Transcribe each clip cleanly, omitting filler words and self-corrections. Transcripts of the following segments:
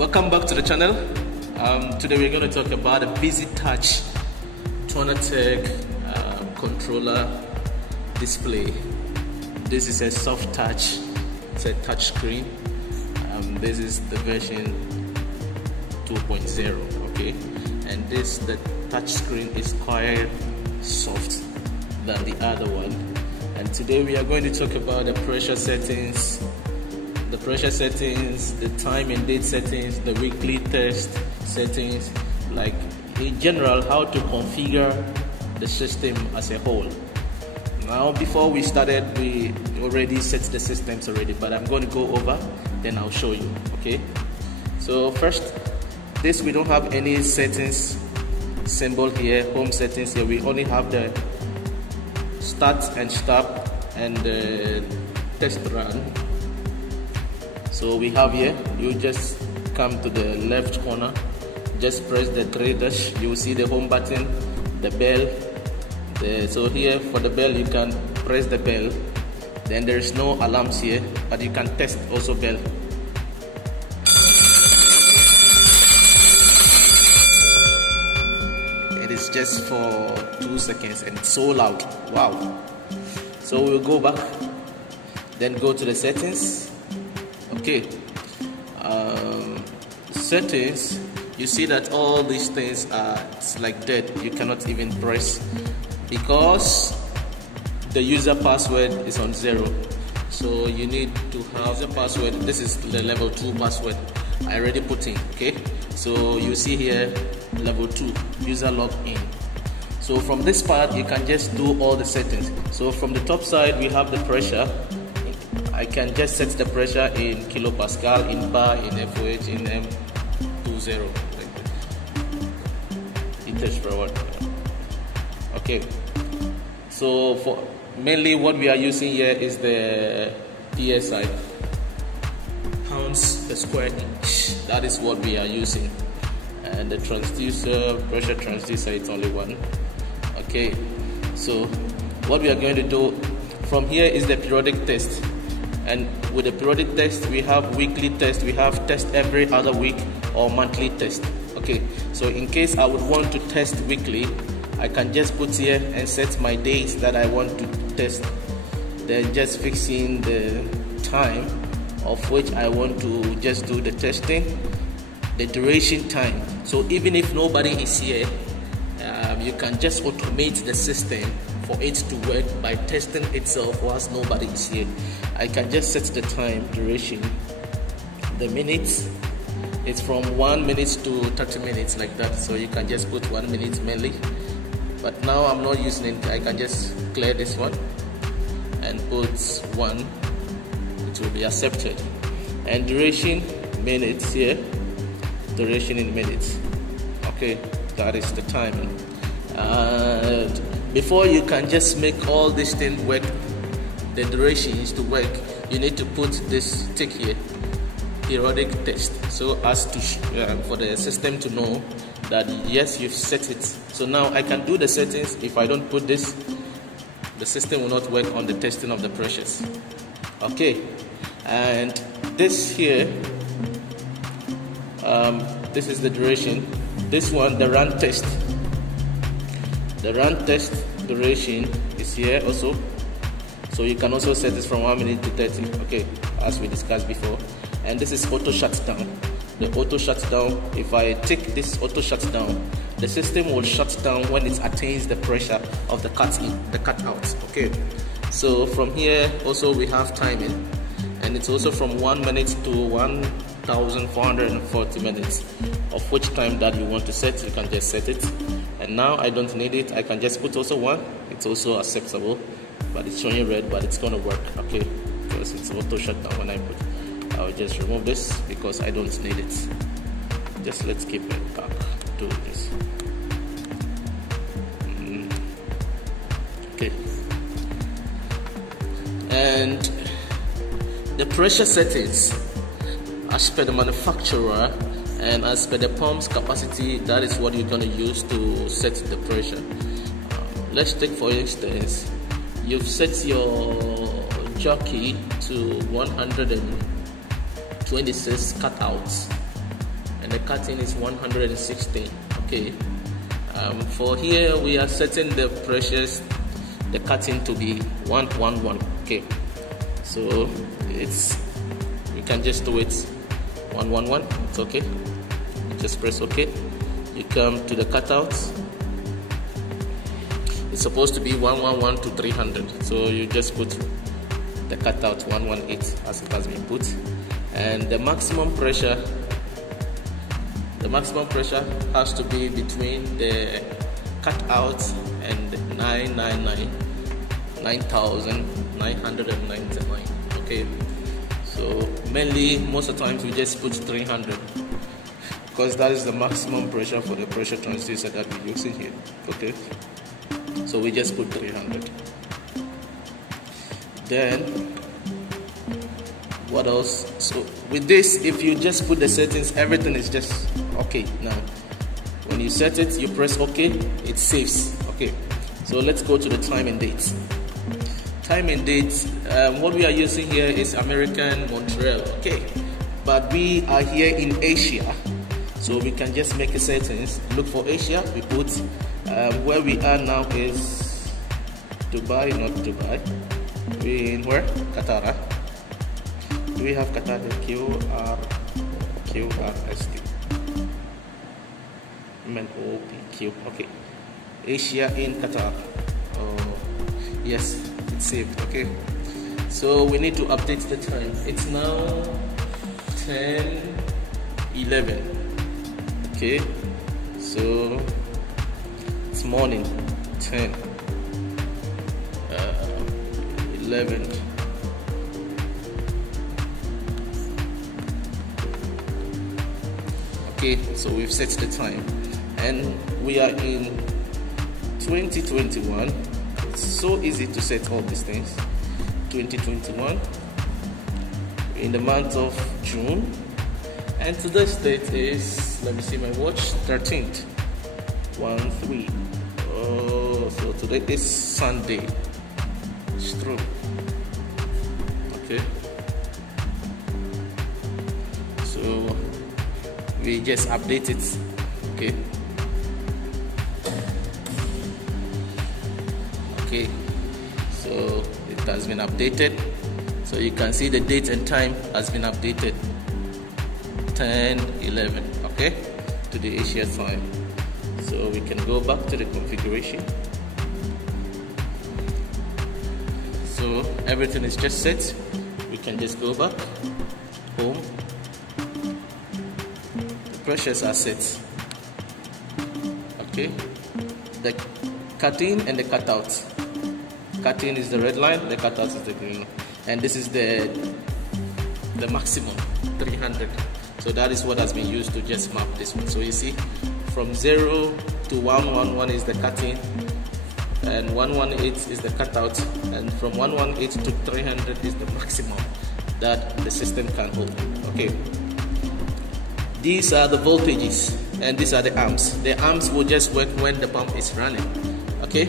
Welcome back to the channel. Today we're going to talk about a Vizi Touch Tornatech controller display. This is a soft touch, it's a touch screen. This is the version 2.0, okay, and the touch screen is quite soft than the other one. And today we are going to talk about the pressure settings, the time and date settings, the weekly test settings, like in general how to configure the system as a whole. Now before we started, we already set the systems already, but I'm going to go over, then I'll show you, okay? So first, this we don't have any settings symbol here, home settings here. We only have the start and stop and the test run. So we have here, you just come to the left corner, just press the 3 dash, you will see the home button, the bell. So here for the bell you can press the bell, then there is no alarms here, but you can test also bell. It is just for 2 seconds and it's so loud, wow. So we'll go back, then go to the settings. Okay, settings, you see that all these things are like dead, you cannot even press because the user password is on 0. So you need to have the password. This is the level 2 password I already put in, okay? So you see here level 2, user login. So from this part you can just do all the settings. So from the top side we have the pressure. I can just set the pressure in kilopascal, in bar, in FOH, in M20, like that. Liters per watt. Okay. So for mainly what we are using here is the PSI, pounds per square inch. That is what we are using. And the transducer, pressure transducer, it's only one. Okay. So what we are going to do from here is the periodic test. And with the periodic test, we have weekly test, we have test every other week or monthly test. Okay, so in case I would want to test weekly, I can just put here and set my days that I want to test, then just fixing the time of which I want to just do the testing, the duration time. So even if nobody is here, you can just automate the system for it to work by testing itself whilst nobody is here. I can just set the time, duration, the minutes. It's from 1 minute to 30 minutes like that. So you can just put 1 minute mainly. But now I'm not using it. I can just clear this one and put 1. It will be accepted. And duration, minutes here. Duration in minutes. Okay, that is the timing. And before you can just make all these things work, the durations to work, you need to put this tick here, periodic test, so as to for the system to know that yes, you've set it. So now I can do the settings. If I don't put this, the system will not work on the testing of the pressures. Okay, and this here, this is the duration. This one, the run test. The run test duration is here also. So you can also set this from 1 minute to 30, okay, as we discussed before. And this is auto shutdown. The auto shutdown, if I take this auto shutdown, the system will shut down when it attains the pressure of the cut in, the cut out, okay. So from here also we have timing, and it's also from 1 minute to 1,440 minutes, of which time that you want to set, you can just set it. And now I don't need it, I can just put also 1, it's also acceptable, but it's showing red, but it's gonna work, okay, because it's auto shutdown when I put. I'll just remove this because I don't need it. Just let's keep it back to this. Okay. And the pressure settings, as per the manufacturer and as per the pump's capacity, that is what you're gonna use to set the pressure. Let's take for instance, you've set your jockey to 126 cutouts and the cutting is 116. Okay, for here we are setting the pressures, the cutting to be 111. Okay, so you can just do it 111. It's okay. You just press OK. You come to the cutout. It's supposed to be 111 to 300, so you just put the cutout 118 as it has been put, and the maximum pressure has to be between the cutout and 9,999. Okay, so mainly most of the times we just put 300 because that is the maximum pressure for the pressure transducer that we're using here. Okay, so we just put 300. Then what else? So with this, if you just put the settings, everything is just okay. Now when you set it, you press OK, it saves. Okay, so let's go to the time and date. Time and date, what we are using here is American Montreal. Okay, but we are here in Asia, so we can just make a settings. Look for Asia. We put where we are now is Dubai, not Dubai. We in where? Qatar. Do we have Qatar? The QRST. OPQ. Okay. Asia in Qatar. Oh, yes, it's saved. Okay. So we need to update the time. It's now 10:11. Okay. So it's morning 11. Okay, so we've set the time and we are in 2021. It's so easy to set all these things. 2021 in the month of June, and today's date is, let me see my watch, 13th. 1-3. Oh, so today is Sunday. It's true. Okay, so we just update it. Okay, so it has been updated, so you can see the date and time has been updated. 10:11. Okay, to the Asia time. So we can go back to the configuration. So everything is just set. We can just go back home. The pressures are set. Okay, the cutting and the cutout. Cutting is the red line, the cutout is the green line, and this is the maximum 300. So that is what has been used to just map this one. So you see, from 0 to 111 is the cutting, and 118 is the cutout, and from 118 to 300 is the maximum that the system can hold. Okay, these are the voltages and these are the amps. The amps will just work when the pump is running. Okay,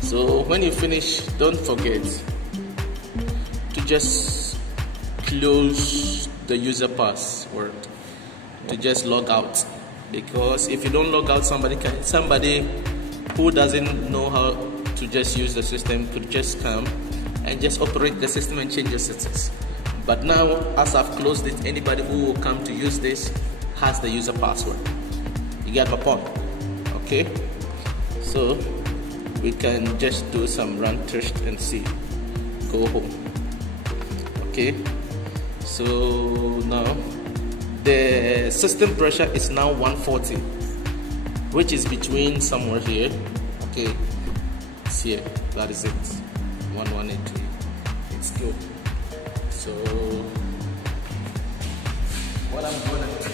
so when you finish, don't forget to just close the user password, to just log out, because if you don't log out, somebody who doesn't know how to just use the system could just come and just operate the system and change your settings. But now, as I've closed it, anybody who will come to use this has the user password. You get my point? Okay, so we can just do some run test and see. Go home. Okay, so now the system pressure is now 140, which is between somewhere here. Okay, it's here. That is it. 118. It's good. So what I'm gonna do,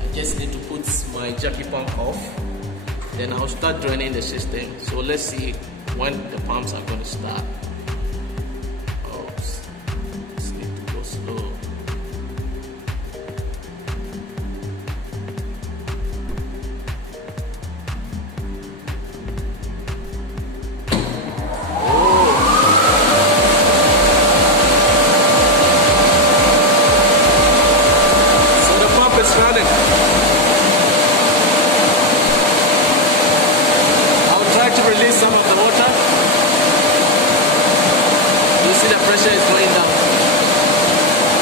I just need to put my jockey pump off, then I'll start draining the system. So let's see when the pumps are going to start. Oh, just need to go slow. pressure is going down.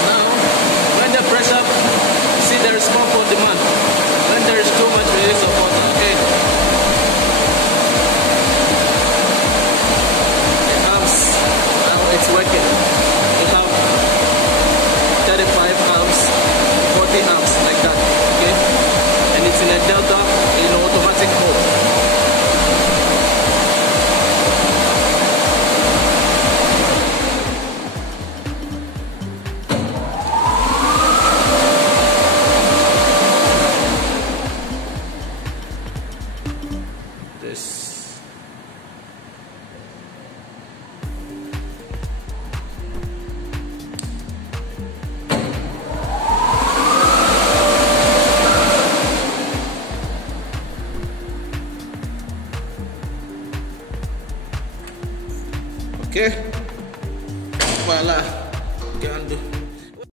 Now, when the pressure, see there is pump on demand. When there is too much release of water, okay? The amps, now it's working. You have 35 amps, 40 amps, like that, okay? And it's in a delta, in automatic mode. This. Okay, voila, can do.